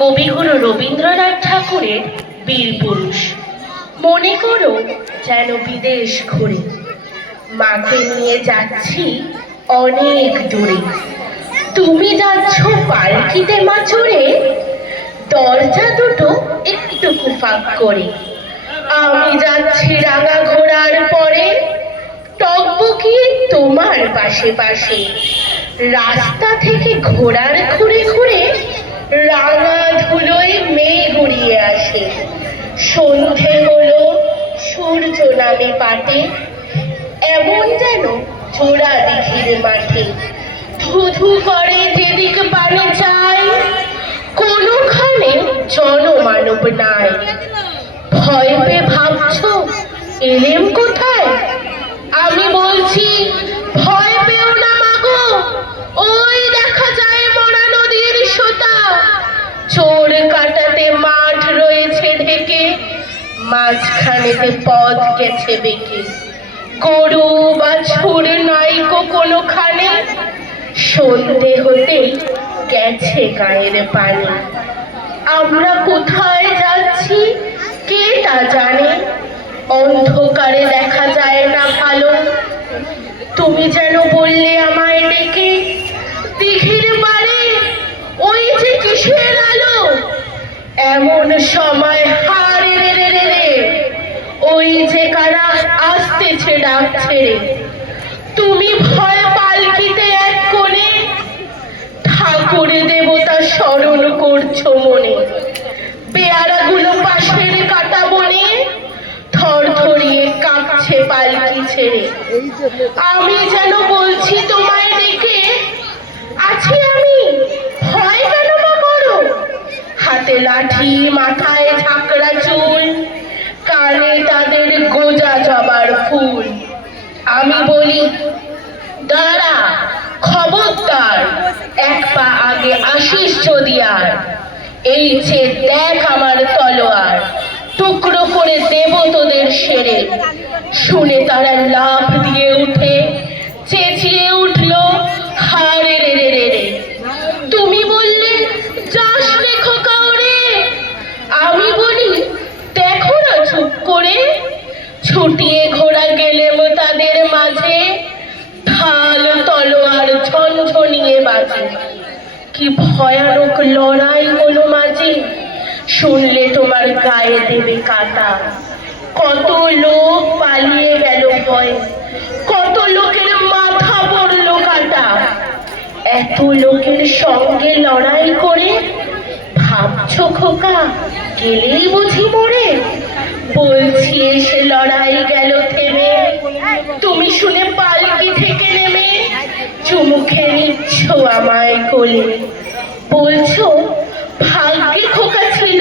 কবিগুরু রবীন্দ্রনাথ ঠাকুরের বীর পুরুষ। মনে করো যেন বিদেশ ঘুরে মাকে নিয়ে যাচ্ছি অনেক দূরে। তুমি যাচ্ছ পালকিতে মা চড়ে, দরজা দুটো একটু ফাঁক করে। আমি যাচ্ছি রাঙা ঘোড়ার পরে, টকবকিয়ে তোমার পাশে পাশে। রাস্তা থেকে ঘোড়ার ঘুরে ঘুরে রাঙা ধুলোয় মেঘ উড়িয়ে আসে। সন্ধে হলো, সূর্য নামে পাটে, এমন যেন জোড়া দিঘির মাঠে। ধুধু করে যেদিক পানে চাই, কোনোখানে জনমানব নাই। ভয় পেয়ে ভাবছো এলেম কোথায়? আমি বলছি ভয় পেও না মাগো, ওই দেখা যায় মরা নদীর সোতা। চোর কাটাতে মাঠ রয়েছে ঢেকে, মাঝখানেতে পথ গেছে বেঁকে। গরু বাছুর নাইকো কোনোখানে, সন্ধে হতেই গেছে গায়ের পানি। আমরা কোথায় যাচ্ছি কে তা জানে, অন্ধকারে দেখা যায় না ভালো। তুমি যেন বললে আমায় ডেকে, দিঘির পাড়ে ওই যে কিসের আলো। এমন সময় হারে রে রে রে রে, ওই যে কারা আসতেছে ডাক ছেড়ে। তুমি ভয় পালকিতে এক কোণে, ঠাকুরে দেবতা স্মরণ করছো মনে। পেয়ারাগুলো পাশের কাটা বনে, থরথরিয়ে কাঁপছে পালকি ছেড়ে। আমি যেন বলছি তোমায় ডেকে, আছি আমি, ভয় কেন বা করো। হাতে লাঠি, মাথায় ঝাঁকড়া চুল, কানে তাদের গোজা জবার ফুল। আমি বলি দাঁড়া, খবরদার, এক পা আগে আসিস যদি আর। এই যে দেখ আমার তলোয়ার, টুকরো করে দেব তোদের সেরে। শুনে তারা লাফ দিয়ে উঠে চেঁচিয়ে উঠল হারে রে রে রে রে। তুমি বললে যাস দেখো কাউরে, আমি বলি দেখো না চুপ করে। ছুটিয়ে ঘোড়া গেলেম তাদের মাঝে, ঢাল তলোয়ার ঝনঝনিয়ে বাজে। কি ভয়ানক লড়াই হলো মাঝে, শুনলে তোমার গায়ে দেবে কাটা। কত লোক পালিয়ে গেল ভয়ে, কত লোকের মাথা পড়লো কাটা। এত লোকের সঙ্গে লড়াই করে ভাবছো খোকা গেলেই বুঝি মরে। বলছি এসে লড়াই গেল থেমে, তুমি শুনে পালকি থেকে নেমে চুমুখে নিচ্ছ আমায় কোলে। বলছো ভাগ্যে খোকা ছিল,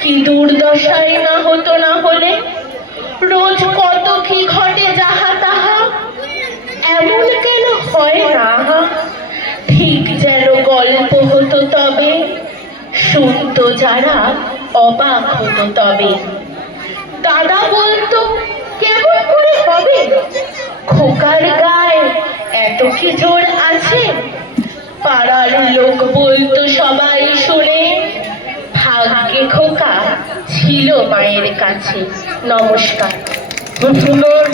কি দুর্দশাই না হতো না হলে। রোজ কত কি ঘটে যাহা তাহা, এমন কেন হয় না। ঠিক যেন গল্প হতো তবে, শুনতো যারা অবাক হতো তবে। দাদা বলতো কেমন করে হবে, খোকার গায়ে এত কি জোর আছে। পাড়ার লোক বলতো সবাই শুনে, ভাগ্যে খোকা ছিল মায়ের কাছে। নমস্কার। খুব সুন্দর।